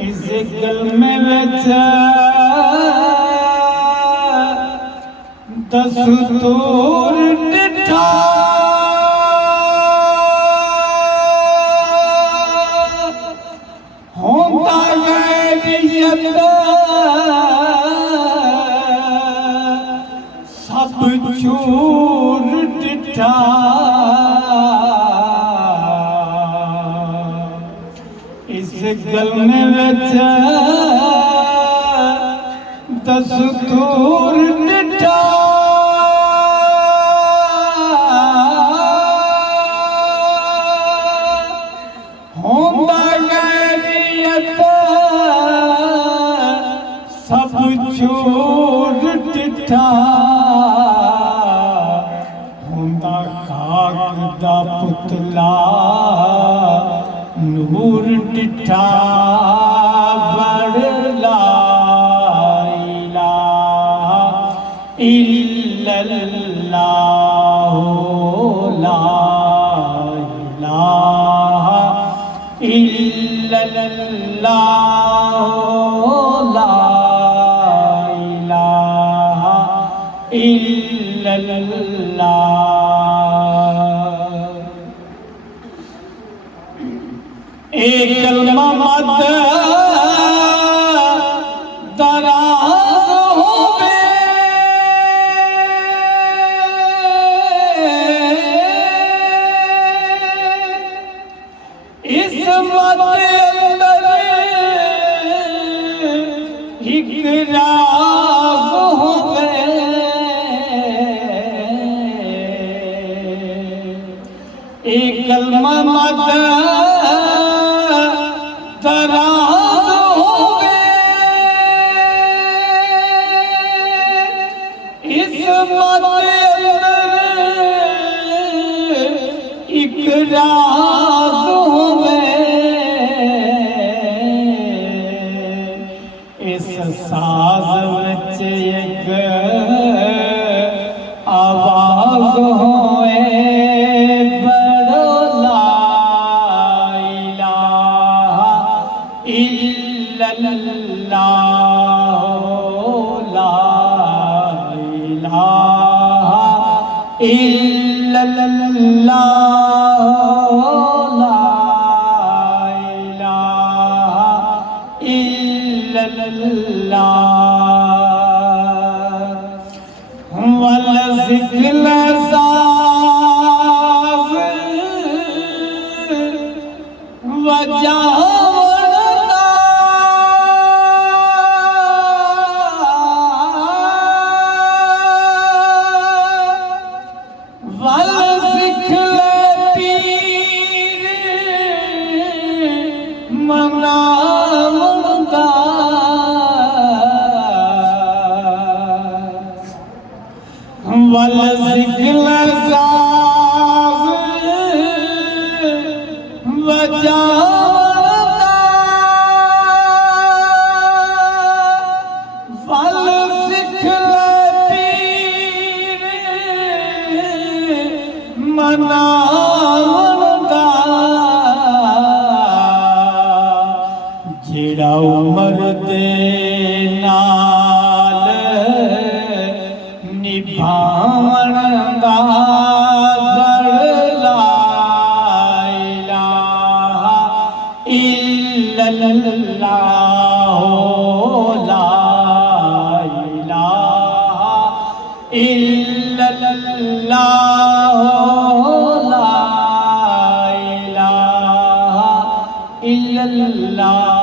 इस कलमे विच दस्तूर डिठा होंदा गैरियत सब चूर डिठा इस कलमे विच दस्तूर डिठा होंदा गैरियत सब चूर डिठा होंदा काग दा पुतला नूर डिठा बड़ ला इलाहा इल्लल्लाह ला इलाहा इल्लल्लाह ला इलाहा इल्लल्लाह। एक कलमा मत दराज होवे इस मत अंदर एक राज होवे एक कलमा मत दराज होवे इस मत अंदर एक राज होवे इस साज विच एक आवाज होए इल्लल्लाह ला इलाहा इल्लल्लाह ला इलाहा इल्लल्लाह वल ज़िक्र साज़ वजा वल ज़िक्र साज़ वजावता वल ज़िक्र पीर मनावता जेड़ा उमर दे नाल निभावण दा बड़ ला इलाहा इल्लल्लाह ला इलाहा इल्लल्लाह ला इलाहा इल्लल्लाह।